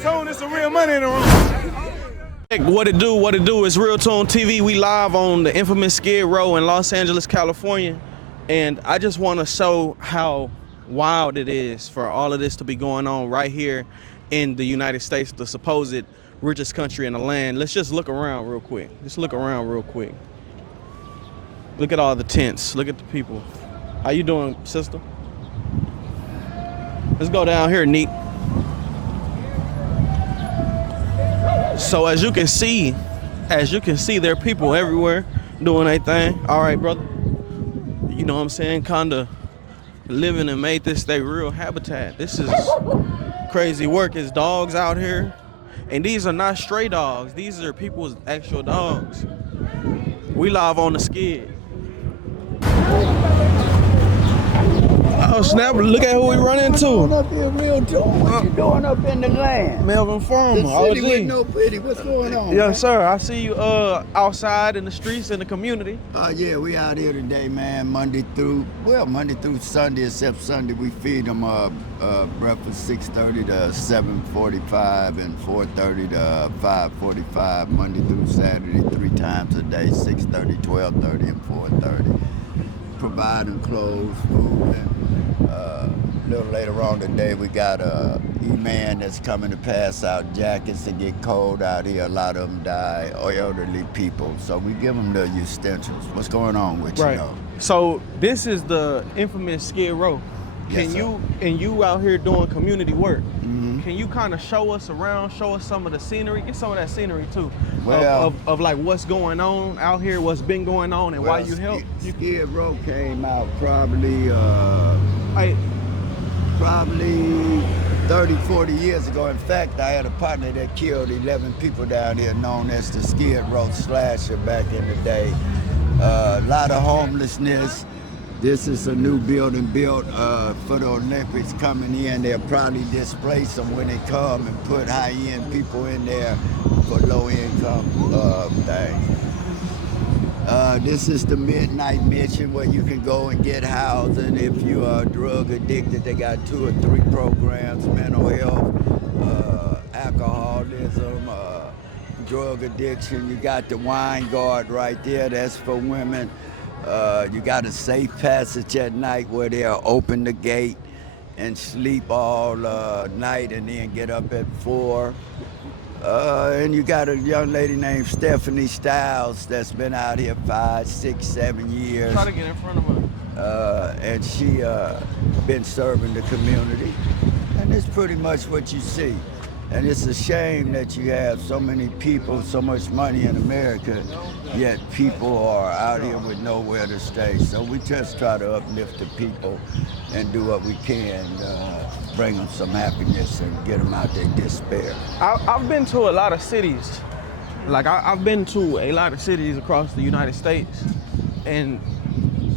RealToon, it's some real money in the room. What it do is RealToonTV. We live on the infamous Skid Row in Los Angeles, California. And I just want to show how wild it is for all of this to be going on right here in the United States, the supposed richest country in the land. Let's just look around real quick. Look at all the tents. Look at the people. How you doing, sister? Let's go down here, Neat. So as you can see, there are people everywhere doing their thing. All right, brother. You know what I'm saying? Kinda living and made this their real habitat. This is crazy work. It's dogs out here. And these are not stray dogs. These are people's actual dogs. We live on the skid. Oh snap, look at who we run into. Up here, RealToon. What you doing up in the land? Melvin Farmer. The city with no pity. What's going on? Yes, sir. I see you outside in the streets in the community. Yeah, we out here today, man. Monday through Sunday, except Sunday we feed them breakfast 6:30 to 7:45 and 4:30 to 5:45. Monday through Saturday, 3 times a day, 6:30, 12:30, and 4:30. Providing clothes, food, and a little later on today we got a E-man that's coming to pass out jackets to get cold out here. A lot of them die, or elderly people, so we give them the utensils. What's going on with you? Right. So this is the infamous Skid Row. Yes, You out here doing community work. Mm-hmm. Can you kind of show us around, show us some of the scenery, get some of that scenery too, well, of like what's going on out here, what's been going on, and why you help? Skid Row came out probably 30, 40 years ago. In fact, I had a partner that killed 11 people down here, known as the Skid Row Slasher back in the day. A lot of homelessness. This is a new building built for the Olympics coming in. They'll probably displace them when they come and put high-end people in there for low-income things. This is the Midnight Mission where you can go and get housing if you are drug addicted. They got 2 or 3 programs: mental health, alcoholism, drug addiction. You got the Wine Guard right there. That's for women. You got a safe passage at night where they'll open the gate and sleep all night and then get up at 4. And you got a young lady named Stephanie Styles that's been out here 5, 6, 7 years. Try to get in front of her. And she been serving the community. And it's pretty much what you see. And it's a shame that you have so many people, so much money in America, yet people are out here with nowhere to stay. So we just try to uplift the people and do what we can, bring them some happiness and get them out their despair. I've been to a lot of cities. Like I've been to a lot of cities across the United States, and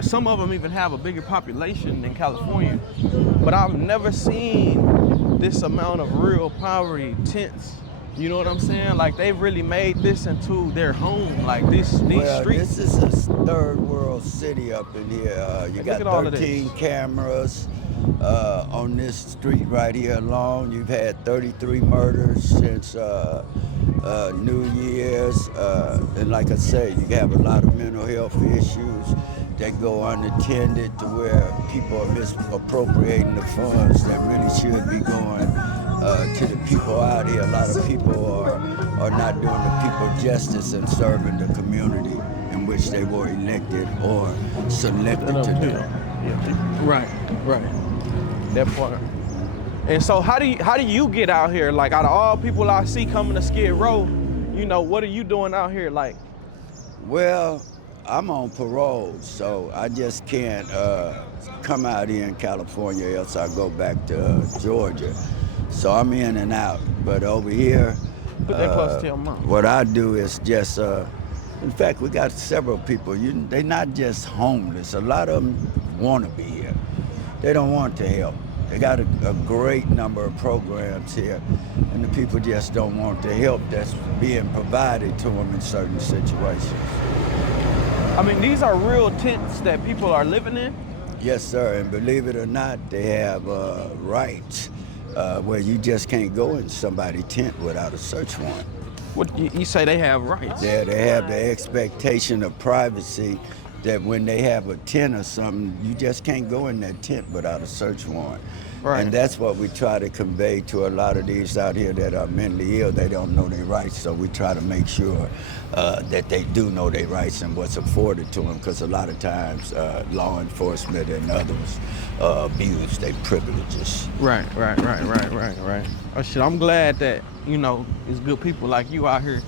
some of them even have a bigger population than California. But I've never seen this amount of real poverty tents. You know what I'm saying? Like they've really made this into their home. Like these streets. This is a third world city up in here. You got 13 cameras on this street right here alone. You've had 33 murders since New Year's. And like I say, you have a lot of mental health issues that go unattended to where people are misappropriating the funds that really should be going to the people out here. A lot of people are not doing the people justice and serving the community in which they were elected or selected to do. Right. That part. And so how do you get out here? Like out of all people I see coming to Skid Row, you know, what are you doing out here? Like, well, I'm on parole, so I just can't come out here in California, else I go back to Georgia. So I'm in and out. But over here, put that close to your mouth. What I do is just, in fact, we got several people. They're not just homeless. A lot of them want to be here. They don't want to help. They got a great number of programs here, and the people just don't want the help that's being provided to them in certain situations. I mean, these are real tents that people are living in? Yes, sir, and believe it or not, they have rights. where you just can't go in somebody's tent without a search warrant. What you say they have rights? Yeah, they have the expectation of privacy that when they have a tent or something, you just can't go in that tent without a search warrant. Right. And that's what we try to convey to a lot of these out here that are mentally ill. They don't know their rights, so we try to make sure that they do know their rights and what's afforded to them, because a lot of times law enforcement and others abuse their privileges. Right. Oh shit, I'm glad that, you know, it's good people like you out here.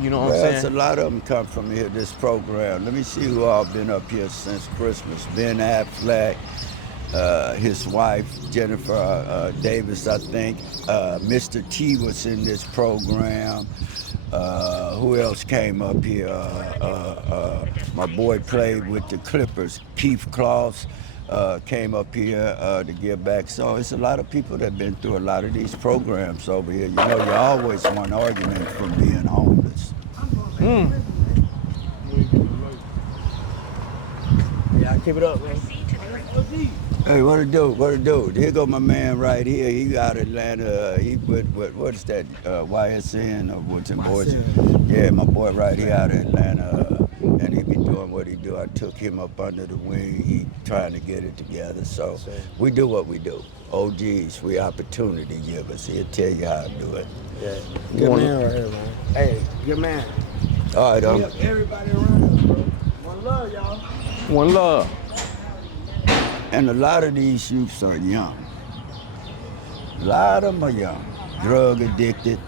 You know what I'm saying? Well, a lot of them come from here, this program. Let me see who all been up here since Christmas. Ben Affleck, his wife, Jennifer Davis, I think. Mr. T was in this program. Who else came up here? My boy played with the Clippers. Keith Kloss came up here to give back. So it's a lot of people that have been through a lot of these programs over here. You know, you always want argument from being homeless. Yeah, keep it up, man. Hey, what it do? What it do? Here go my man right here. He out Atlanta. He with what is that? YSN or what's in Boise? Yeah, my boy right here out of Atlanta, and he be doing what he do. I took him up under the wing. He trying to get it together. So we do what we do. OGs, we opportunity givers. He'll tell you how to do it. Yeah, good man right here, man. Hey, good man. All right, everybody around us, bro. One love, y'all. One love. And a lot of these youths are young. A lot of them are young, drug addicted,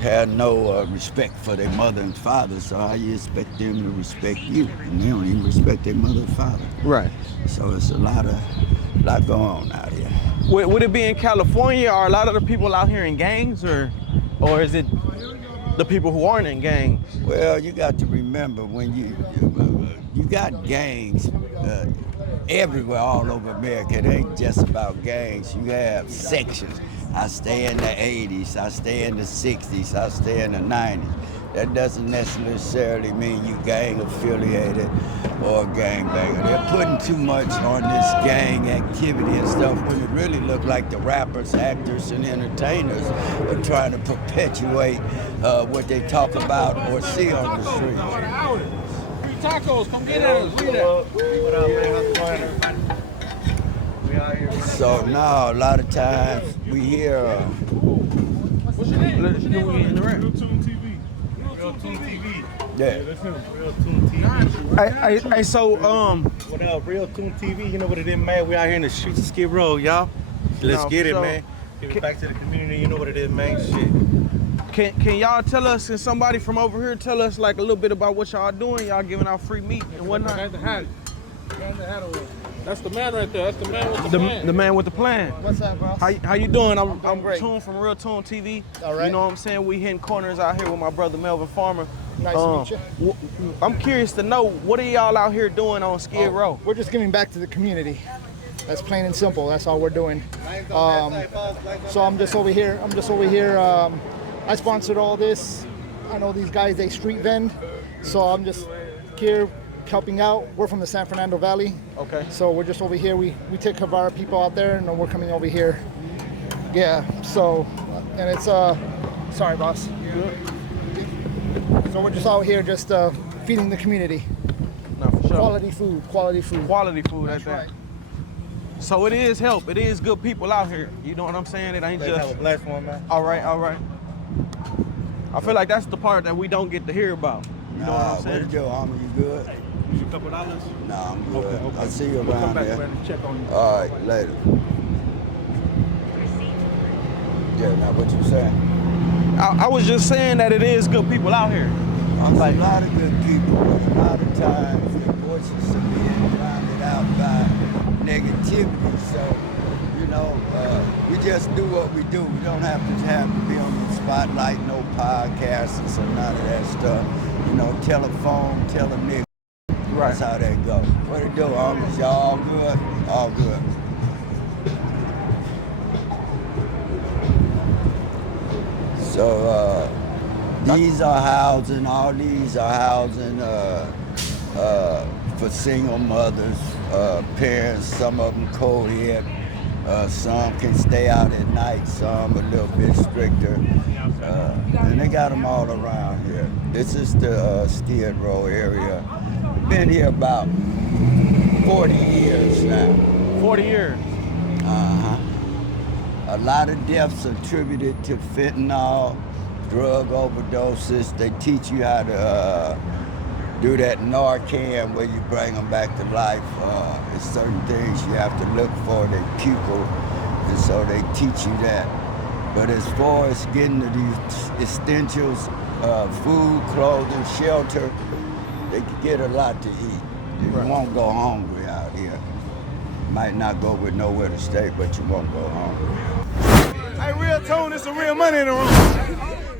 have no respect for their mother and father. So how you expect them to respect you? And they don't even respect their mother and father. Right. So it's a lot going on out here. Would it be in California? Are a lot of the people out here in gangs, or is it the people who aren't in gangs? Well, you got to remember when you got gangs everywhere all over America. It ain't just about gangs. You have sections. I stay in the 80s, I stay in the 60s, I stay in the 90s. That doesn't necessarily mean you gang affiliated or gangbanger. They're putting too much on this gang activity and stuff when it really look like the rappers, actors, and entertainers are trying to perpetuate what they talk about or see on the street. Tacos, come get us. What up, man? How's it going, everybody? We out here. So now a lot of times we hear. What's your name? RealToon TV. RealToon TV. Yeah. That's him. RealToon TV. Hey, so What up, RealToon TV? You know what it is, man? We out here in the streets of Skid Row, y'all. Let's get it, man. Give it back to the community. You know what it is, man. Shit. Can y'all tell us, can somebody from over here tell us like a little bit about what y'all doing? Y'all giving out free meat and whatnot? Got the hat over. That's the man right there. That's the man with the plan. The man with the plan. What's up, bro? How you doing? I'm great. Toon from RealToon TV. All right. You know what I'm saying? We hitting corners out here with my brother Melvin Farmer. Nice to meet you. I'm curious to know, what are y'all out here doing on Skid Row? We're just giving back to the community. That's plain and simple. That's all we're doing. So I'm just over here. I sponsored all this. I know these guys, they street vend. So I'm just here helping out. We're from the San Fernando Valley. Okay. So we're just over here. We take care of our people out there, and then we're coming over here. Yeah, so, and it's, sorry, boss. So we're just out here just feeding the community. No, for sure. Quality food. Quality food, That's right. right. So it is help. It is good people out here. You know what I'm saying? It ain't Let's have just. a blessed one, man. All right. I feel like that's the part that we don't get to hear about. You know what I'm What saying? it do, homie? You good? You a couple dollars? Nah, I'm good. Okay. I'll see you We'll come around back, there. man, and check on you. All right, later. Yeah, now what you saying? I was just saying that it is good people out here. I'm like, a lot of good people, but a lot of times their voices are being drowned out by negativity. So, you know, we just do what we do. We don't have to be on the spotlight, no podcasts or none of that stuff. You know, telephone, tell a nigga. Right. That's how that go. What it do, homies? Y'all all good? All good. So, these are housing, all these are housing for single mothers, parents, some of them co-ed. Some can stay out at night, some a little bit stricter. And they got them all around here. This is the Skid Row area. Been here about 40 years now. 40 years. Uh-huh. A lot of deaths attributed to fentanyl, drug overdoses. They teach you how to do that Narcan where you bring them back to life. There's certain things you have to look for, they pupil, and so they teach you that. But as far as getting to these essentials, food, clothing, shelter, they can get a lot to eat. You won't go hungry out here. Might not go with nowhere to stay, but you won't go hungry. Hey, RealToon, it's some real money in the room.